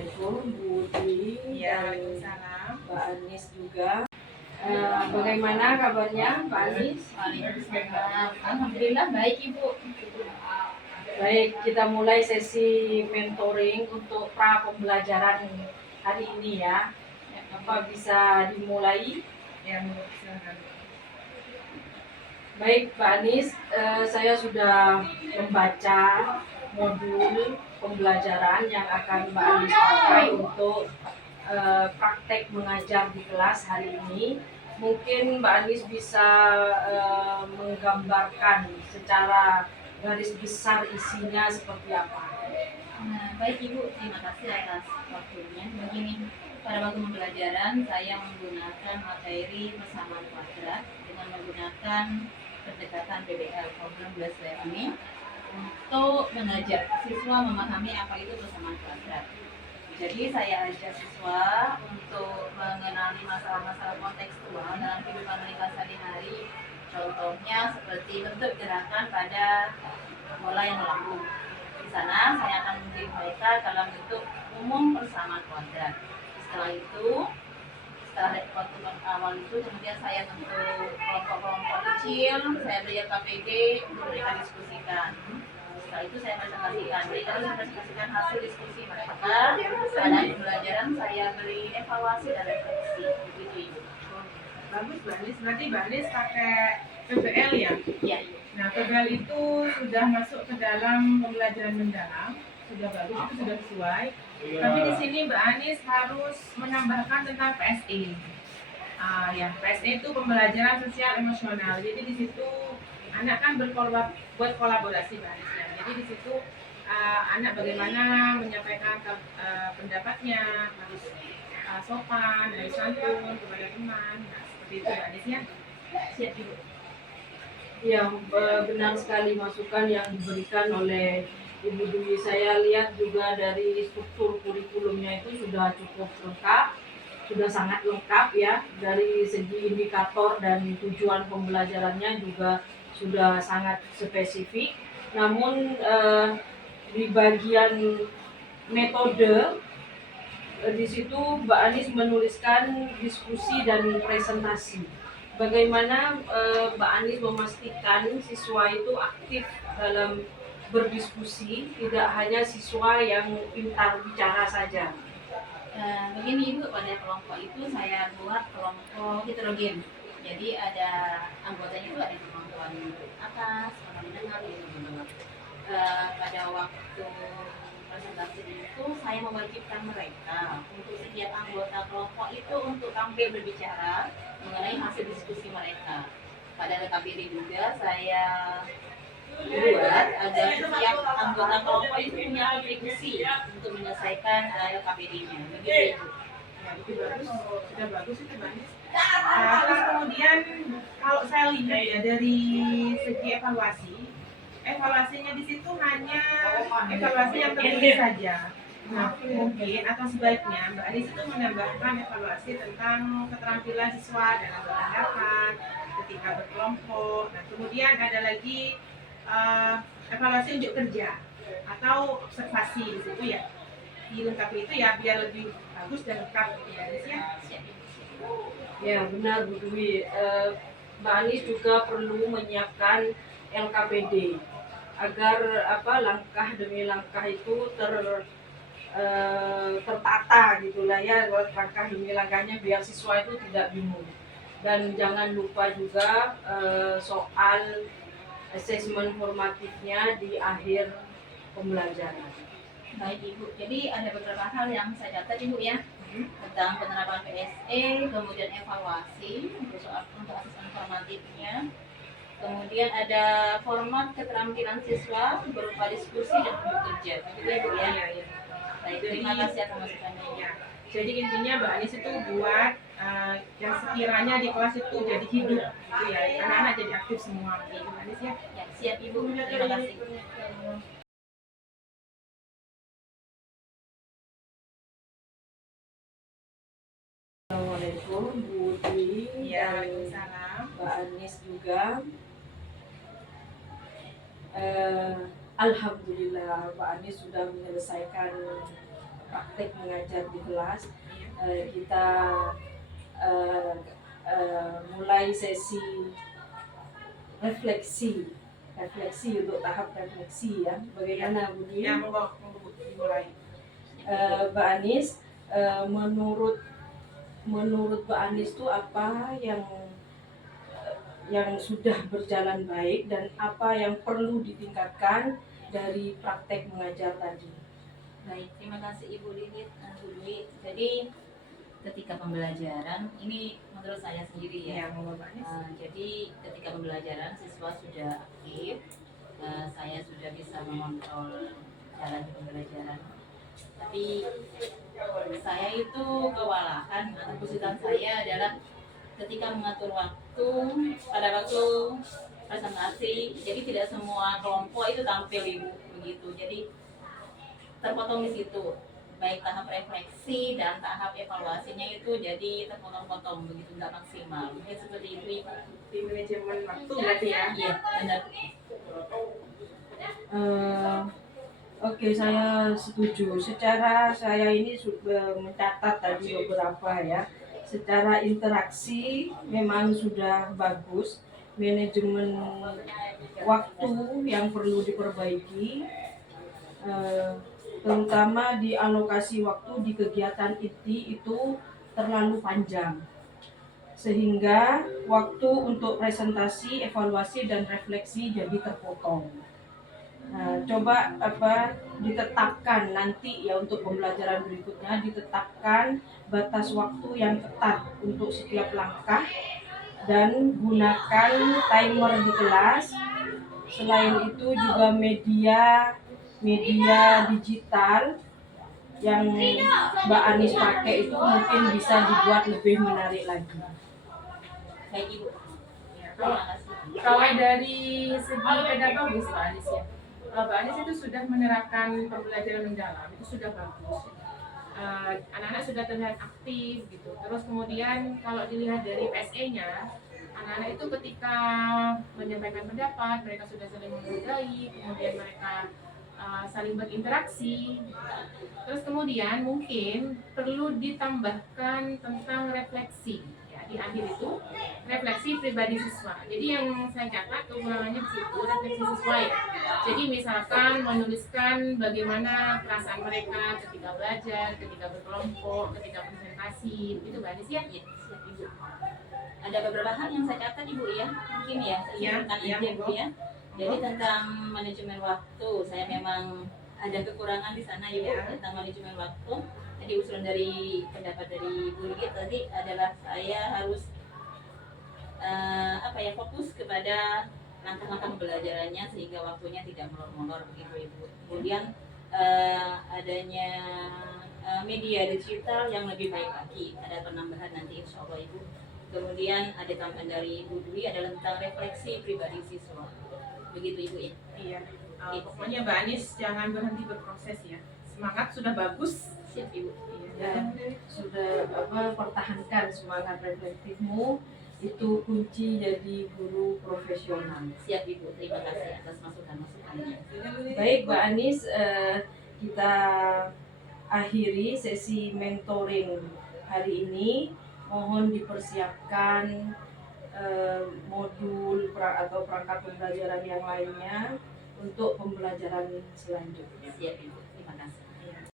Assalamualaikum Bu Dwi Ya, dan Waalaikumsalam. Mbak Anis juga. Bagaimana kabarnya Mbak Anis? Waalaikumsalam. Alhamdulillah baik Ibu. Baik, kita mulai sesi mentoring untuk pra pembelajaran hari ini ya. Apa bisa dimulai? Ya, silakan. Baik Mbak Anis, saya sudah membaca modul pembelajaran yang akan Mbak Anis pakai untuk praktek mengajar di kelas hari ini. Mungkin Mbak Anis bisa menggambarkan secara garis besar isinya seperti apa. Nah, baik Ibu, terima kasih atas waktunya. Begini, pada waktu pembelajaran saya menggunakan materi persamaan kuadrat dengan menggunakan pendekatan PBL (Problem Based Learning) untuk mengajak siswa memahami apa itu persamaan kuadrat. Jadi saya ajak siswa untuk mengenali masalah-masalah kontekstual dalam kehidupan mereka sehari-hari. Contohnya seperti bentuk gerakan pada bola yang melambung. Di sana saya akan memberi mereka dalam bentuk umum persamaan kuadrat. Setelah waktu awal itu, kemudian saya bentuk kelompok-kelompok kecil, saya beri KPD untuk mereka diskusikan. Setelah itu saya presentasikan, mereka harus presentasikan hasil diskusi mereka. Pada pembelajaran saya beri evaluasi dan refleksi. Begitu. Bagus Mbak Anis, berarti Mbak Anis pakai PBL ya? Iya. Nah, PBL itu sudah masuk ke dalam pembelajaran mendalam, sudah bagus, itu sudah sesuai. Tapi di sini Mbak Anis harus menambahkan tentang PSE. Ya, PSE itu pembelajaran sosial emosional. Jadi di situ anak kan buat kolaborasi Mbak Anis ya. Jadi di situ anak bagaimana menyampaikan pendapatnya, harus sopan, harus santun kepada teman. Nah, seperti itu Mbak Anis ya. Siap Ibu. Ya, benar sekali masukan yang diberikan oleh Ibu Dwi. Saya lihat juga dari struktur kurikulumnya itu sudah cukup lengkap, sudah sangat lengkap ya. Dari segi indikator dan tujuan pembelajarannya juga sudah sangat spesifik. Namun di bagian metode di situ Mbak Anis menuliskan diskusi dan presentasi. Bagaimana Mbak Anis memastikan siswa itu aktif dalam berdiskusi, tidak hanya siswa yang pintar bicara saja. Begini Ibu, pada kelompok itu saya buat kelompok heterogen. Jadi ada anggotanya itu ada kemampuan atas, mendengar, mendengar. Pada waktu presentasi itu saya mewajibkan mereka untuk setiap anggota kelompok itu untuk tampil berbicara mengenai hasil diskusi mereka. Pada LKPD juga saya buat agar setiap anggota kelompok itu punya kontribusi untuk menyelesaikan LKPD-nya. Begitu Ibu. Ya, itu bagus, sudah bagus itu Mbak Anis. Terus kemudian kalau saya lihat ya dari segi evaluasinya di situ hanya evaluasi yang tertulis saja. Nah, mungkin atau sebaiknya Mbak Anis itu menambahkan evaluasi tentang keterampilan siswa dalam berpendapat ketika berkelompok. Nah, kemudian ada lagi evaluasi unjuk kerja atau observasi di situ ya. Dilengkapi itu ya biar lebih bagus dan lengkap gitu ya Anis ya. Ya benar Bu Dwi. Mbak Anis juga perlu menyiapkan LKPD agar langkah demi langkah itu tertata gitulah ya, langkah demi langkahnya biar siswa itu tidak bingung. Dan jangan lupa juga soal asesmen formatifnya di akhir pembelajaran. Baik Ibu, jadi ada beberapa hal yang saya catat Ibu ya, tentang penerapan PSE, kemudian evaluasi untuk asesmen formatifnya, kemudian ada format keterampilan siswa berupa diskusi dan bekerja. Begitu Ibu ya. Baik, terima kasih atas masukannya. Ya. Jadi intinya Mbak Anis itu buat yang sekiranya di kelas itu jadi hidup gitu ya, anak-anak jadi aktif semua gitu Mbak Anis ya. Ya, siap Ibu. Terima kasih. Assalamualaikum Bu Dwi Ya, dan Waalaikumsalam. Mbak Anis juga. Alhamdulillah Mbak Anis sudah menyelesaikan praktek praktek mengajar di kelas. Kita mulai sesi refleksi untuk tahap refleksi ya. Bagaimana Bu Dwi? Ya, monggo dimulai. Mbak Anis, menurut Mbak Anis itu apa yang sudah berjalan baik dan apa yang perlu ditingkatkan dari praktek mengajar tadi? Baik, terima kasih Ibu Didit dan Bu Dwi. Jadi ketika pembelajaran ini menurut saya sendiri ya. Ya, monggo Mbak Anis. Jadi ketika pembelajaran siswa sudah aktif, saya sudah bisa mengontrol jalan di pembelajaran. Tapi saya itu kewalahan atau kesulitan saya adalah ketika mengatur waktu pada waktu presentasi. Jadi tidak semua kelompok itu tampil Ibu begitu. Jadi terpotong di situ. Baik tahap refleksi dan tahap evaluasinya itu jadi terpotong-potong begitu, nggak maksimal. Mungkin seperti itu Ibu. Di manajemen waktu berarti ya. Iya, benar. Oke, saya setuju. Secara saya ini sudah mencatat tadi beberapa ya. Secara interaksi memang sudah bagus. Manajemen waktu yang perlu diperbaiki, terutama di alokasi waktu di kegiatan inti itu terlalu panjang. Sehingga waktu untuk presentasi, evaluasi, dan refleksi jadi terpotong. Nah, coba ditetapkan nanti ya untuk pembelajaran berikutnya, ditetapkan batas waktu yang ketat untuk setiap langkah dan gunakan timer di kelas. Selain itu juga media digital yang Mbak Anis pakai itu mungkin bisa dibuat lebih menarik lagi. Baik Ibu. Ya, Terima kasih. kalau dari segi pedagogis Mbak Anis ya, Mbak Anis itu sudah menerapkan pembelajaran mendalam, itu sudah bagus. Anak-anak sudah terlihat aktif gitu. Terus kemudian kalau dilihat dari PSE-nya, anak-anak itu ketika menyampaikan pendapat, mereka sudah saling menghargai, kemudian mereka saling berinteraksi. Terus kemudian mungkin perlu ditambahkan tentang refleksi. Ya, di akhir itu refleksi pribadi siswa. Jadi yang saya catat kekurangannya di situ refleksi siswa ya. Jadi misalkan menuliskan bagaimana perasaan mereka ketika belajar, ketika berkelompok, ketika presentasi, itu Mbak Anis ya? Iya, siap Ibu. Ada beberapa hal yang saya catat Ibu ya, mungkin ya, saya Iya, sebutkan iya, aja Bu monggo. ya. Jadi tentang manajemen waktu, saya memang ada kekurangan di sana Ibu Iya. tentang manajemen waktu. Jadi usulan dari pendapat dari Bu Ligit tadi adalah saya harus fokus kepada langkah-langkah pembelajarannya sehingga waktunya tidak molor-molor begitu Ibu. Kemudian adanya media digital yang lebih baik lagi, ada penambahan nanti insya Allah Ibu. Kemudian ada tambahan dari Bu Dwi adalah tentang refleksi pribadi siswa. Begitu Ibu ya. Iya. Pokoknya Mbak Anis jangan berhenti berproses ya. Semangat sudah bagus. Siap Ibu. Ya, sudah pertahankan semangat reflektifmu, itu kunci jadi guru profesional. Siap Ibu. Terima kasih atas masukan-masukannya. Baik Mbak Anis, kita akhiri sesi mentoring hari ini. Mohon dipersiapkan modul atau perangkat pembelajaran yang lainnya untuk pembelajaran selanjutnya. Siap Ibu. Terima kasih.